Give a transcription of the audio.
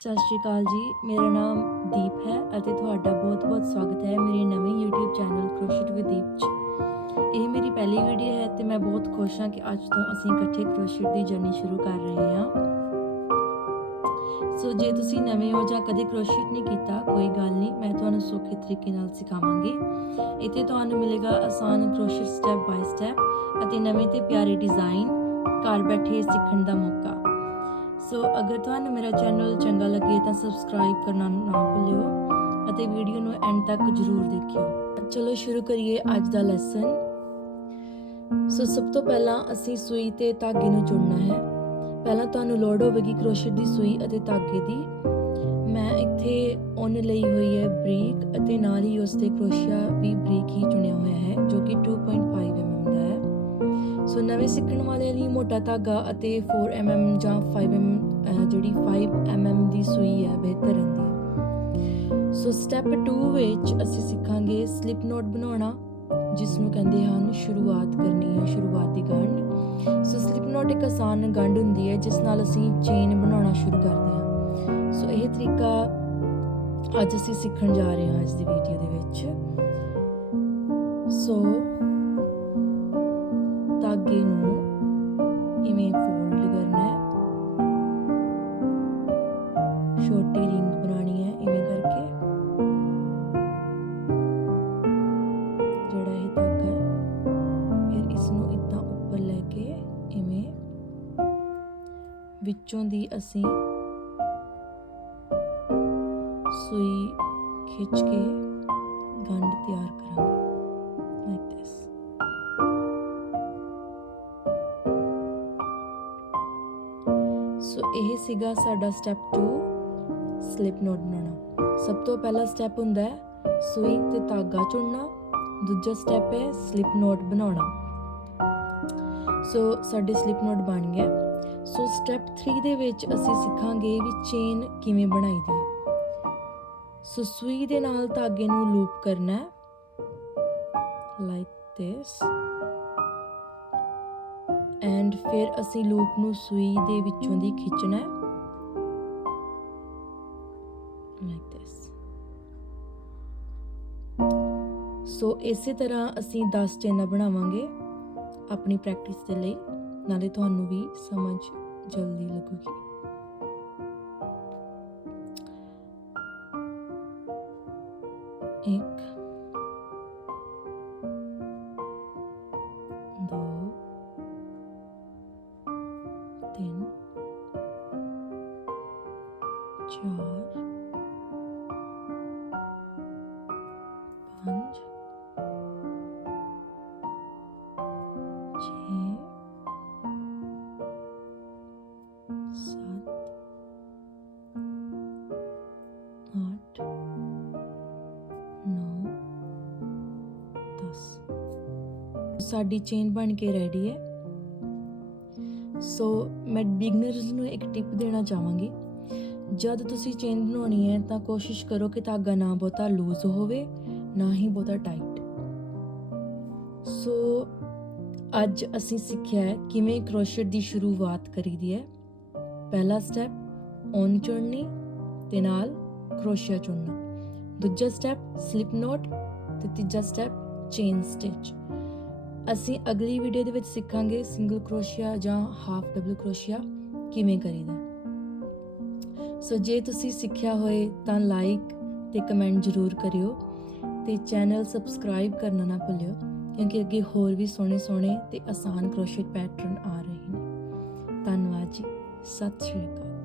ਸਤਿ ਸ਼੍ਰੀ ਅਕਾਲ ਜੀ। ਮੇਰਾ ਨਾਮ ਦੀਪ ਹੈ ਅਤੇ ਤੁਹਾਡਾ ਬਹੁਤ-ਬਹੁਤ ਸਵਾਗਤ ਹੈ ਮੇਰੇ ਨਵੇਂ YouTube channel crochet with Deep 'ਚ। ਇਹ ਮੇਰੀ ਪਹਿਲੀ ਵੀਡੀਓ ਹੈ ਤੇ ਮੈਂ ਬਹੁਤ ਖੁਸ਼ ਹਾਂ ਕਿ ਅੱਜ ਤੋਂ ਅਸੀਂ ਇਕੱਠੇ ਕਰੋਸ਼ਟ ਦੀ ਜਰਨੀ ਸ਼ੁਰੂ ਕਰ ਰਹੇ ਹਾਂ। ਸੋ ਜੇ ਤੁਸੀਂ ਨਵੇਂ ਹੋ ਜਾਂ ਕਦੇ ਕਰੋਸ਼ਟ ਨਹੀਂ ਕੀਤਾ, ਕੋਈ ਗੱਲ ਨਹੀਂ, ਮੈਂ ਤੁਹਾਨੂੰ ਸੌਖੇ ਤਰੀਕੇ ਨਾਲ ਸਿਖਾਵਾਂਗੀ। ਇੱਥੇ ਤੁਹਾਨੂੰ ਮਿਲੇਗਾ ਆਸਾਨ ਕਰੋਸ਼ਟ ਸਟੈਪ ਬਾਈ ਸਟੈਪ ਅਤੇ ਨਵੇਂ ਤੇ ਪਿਆਰੇ ਡਿਜ਼ਾਈਨ ਘਰ ਬੈਠੇ ਸਿੱਖਣ ਦਾ ਮੌਕਾ। ਸੋ ਅਗਰ ਤੁਹਾਨੂੰ ਮੇਰਾ ਚੈਨਲ ਚੰਗਾ ਲੱਗੇ ਤਾਂ ਸਬਸਕ੍ਰਾਈਬ ਕਰਨਾ ਨਾ ਭੁੱਲਿਓ ਅਤੇ ਵੀਡੀਓ ਨੂੰ ਐਂਡ ਤੱਕ ਜ਼ਰੂਰ ਦੇਖਿਓ। ਚਲੋ ਸ਼ੁਰੂ ਕਰੀਏ ਅੱਜ ਦਾ ਲੈਸਨ ਸੋ ਸਭ ਤੋਂ ਪਹਿਲਾਂ ਅਸੀਂ ਸੂਈ ਤੇ ਧਾਗੇ ਨੂੰ ਚੁਣਨਾ ਹੈ। ਪਹਿਲਾਂ ਤੁਹਾਨੂੰ ਲੋੜ ਹੋਵੇਗੀ ਕਰੋਸ਼ਟ ਦੀ ਸੂਈ ਅਤੇ ਧਾਗੇ ਦੀ। ਮੈਂ ਇੱਥੇ ਉਨ ਲਈ ਹੋਈ ਹੈ ਬਰੀਕ ਅਤੇ ਨਾਲ ਹੀ ਉਸ ਤੇ ਕਰੋਸ਼ੀਆ ਵੀ ਬਰੀਕ ਹੀ ਚੁਣਿਆ ਹੋਇਆ ਹੈ, ਜੋ ਕਿ 2.5 mm ਦਾ ਹੈ। ਸੋ ਨਵੇਂ ਸਿੱਖਣ ਵਾਲਿਆਂ ਲਈ ਮੋਟਾ ਧਾਗਾ ਅਤੇ 4 mm ਜਾਂ 5 mm ਅਹ ਜਿਹੜੀ 5 mm ਦੀ ਸੂਈ ਹੈ, ਬਿਹਤਰ ਰਹਿੰਦੀ ਹੈ। ਸੋ ਸਟੈਪ 2 ਵਿੱਚ ਅਸੀਂ ਸਿੱਖਾਂਗੇ ਸਲਿਪ ਨੋਟ ਬਣਾਉਣਾ ਜਿਸ ਨੂੰ ਕਹਿੰਦੇ ਹਨ ਸ਼ੁਰੂਆਤ ਕਰਨੀ ਹੈ ਸ਼ੁਰੂਆਤ ਦੀ ਗੰਢ। ਸੋ ਸਲਿਪ ਨੋਟ ਇੱਕ ਆਸਾਨ ਗੰਢ ਹੁੰਦੀ ਹੈ, ਜਿਸ ਨਾਲ ਅਸੀਂ ਚੇਨ ਬਣਾਉਣਾ ਸ਼ੁਰੂ ਕਰਦੇ ਹਾਂ। ਸੋ ਇਹ ਤਰੀਕਾ ਅੱਜ ਅਸੀਂ ਸਿੱਖਣ ਜਾ ਰਹੇ ਹਾਂ ਅੱਜ ਦੀ ਵੀਡੀਓ ਦੇ ਵਿੱਚ। ਸੋ ਧਾਗੇ ਨੂੰ ਇਵੇਂ ਫੋਲਡ ਕਰਨਾ ਹੈ। ਛੋਟੀ ਰਿੰਗ ਬਣਾਣੀ ਹੈ ਇਵੇਂ ਕਰਕੇ। ਜਿਹੜਾ ਇਹ ਧਾਗਾ ਹੈ, ਫਿਰ ਇਸ ਨੂੰ ਇਦਾਂ ਉੱਪਰ ਲੈ ਕੇ ਇਵੇਂ ਵਿੱਚੋਂ ਦੀ ਅਸੀਂ ਸੂਈ ਖਿੱਚ ਕੇ ਗੰਢ ਤਿਆਰ ਕਰਾਂਗੇ। ਲਾਈਕ ਦਿਸ ਇਹ ਸੀਗਾ ਸਾਡਾ ਸਟੈਪ 2 ਸਲਿਪ ਨੋਟ ਬਣਾਉਣਾ। ਸਭ ਤੋਂ ਪਹਿਲਾ ਸਟੈਪ ਹੁੰਦਾ ਹੈ ਸੂਈ ਤੇ ਧਾਗਾ ਚੁਣਨਾ। ਦੂਜਾ ਸਟੈਪ ਹੈ ਸਲਿਪ ਨੋਟ ਬਣਾਉਣਾ। ਸੋ ਸਾਡੇ ਸਲਿਪ ਨੋਟ ਬਣ ਗਿਆ। ਸੋ ਸਟੈਪ 3 ਦੇ ਵਿੱਚ ਅਸੀਂ ਸਿੱਖਾਂਗੇ ਵੀ ਚੇਨ ਕਿਵੇਂ ਬਣਾਈ ਦੀ ਹੈ। ਸੋ ਸੂਈ ਦੇ ਨਾਲ ਧਾਗੇ ਨੂੰ ਲੂਪ ਕਰਨਾ ਲਾਈਕ ਥਿਸ ਐਂਡ ਫਿਰ ਅਸੀਂ ਲੂਪ ਨੂੰ ਸੂਈ ਦੇ ਵਿੱਚੋਂ ਦੀ ਖਿੱਚਣਾ ਹੈ। ਲਾਈਕ ਥਿਸ ਸੋ ਇਸੇ ਤਰ੍ਹਾਂ ਅਸੀਂ 10 ਚੇਨਾਂ ਬਣਾਵਾਂਗੇ ਆਪਣੀ ਪ੍ਰੈਕਟਿਸ ਦੇ ਲਈ। ਨਾਲੇ ਤੁਹਾਨੂੰ ਵੀ ਸਮਝ ਜਲਦੀ ਲੱਗੂਗੀ। ਇੱਕ ਚਾਰ ਪੰਜ ਛੇ ਸੱਤ ਅੱਠ ਨੌ ਦਸ ਸਾਡੀ ਚੇਨ ਬਣ ਕੇ ਰੈਡੀ ਹੈ। ਸੋ ਮੈਂ ਬਿਗਨਰਸ ਨੂੰ ਇੱਕ ਟਿਪ ਦੇਣਾ ਚਾਹਾਂਗੀ। ਜਦ ਤੁਸੀਂ ਚੇਨ ਬਣਾਉਣੀ ਹੈ ਤਾਂ ਕੋਸ਼ਿਸ਼ ਕਰੋ ਕਿ ਧਾਗਾ ਨਾ ਬਹੁਤਾ ਲੂਜ਼ ਹੋਵੇ, ਨਾ ਹੀ ਬਹੁਤਾ ਟਾਈਟ ਸੋ ਅੱਜ ਅਸੀਂ ਸਿੱਖਿਆ ਹੈ ਕਿਵੇਂ ਕਰੋਸ਼ਟ ਦੀ ਸ਼ੁਰੂਆਤ ਕਰੀਦੀ ਹੈ। ਪਹਿਲਾ ਸਟੈਪ ਔਨ ਚੁਣਨੀ ਤੇ ਨਾਲ ਕਰੋਸ਼ੀਆ ਚੁਣਨਾ। ਦੂਜਾ ਸਟੈਪ ਸਲਿਪ ਨੋਟ ਤੇ ਤੀਜਾ ਸਟੈਪ ਚੇਨ ਸਟਿਚ ਅਸੀਂ ਅਗਲੀ ਵੀਡੀਓ ਦੇ ਵਿੱਚ ਸਿੱਖਾਂਗੇ ਸਿੰਗਲ ਕਰੋਸ਼ੀਆ ਜਾਂ ਹਾਫ ਡਬਲ ਕਰੋਸ਼ੀਆ ਕਿਵੇਂ ਕਰੀਦਾ ਸੋ ਜੇ ਤੁਸੀਂ ਸਿੱਖਿਆ ਹੋਏ ਤਾਂ ਲਾਈਕ ਤੇ ਕਮੈਂਟ ਜ਼ਰੂਰ ਕਰਿਓ ਤੇ ਚੈਨਲ ਸਬਸਕ੍ਰਾਈਬ ਕਰਨਾ ਨਾ ਭੁੱਲਿਓ, ਕਿਉਂਕਿ ਅੱਗੇ ਹੋਰ ਵੀ ਸੋਹਣੇ ਸੋਹਣੇ ਤੇ ਆਸਾਨ ਕਰੋਸ਼ਟ ਪੈਟਰਨ ਆ ਰਹੇ ਨੇ। ਧੰਨਵਾਦ ਜੀ। ਸਤਿ ਸ਼੍ਰੀ ਅਕਾਲ।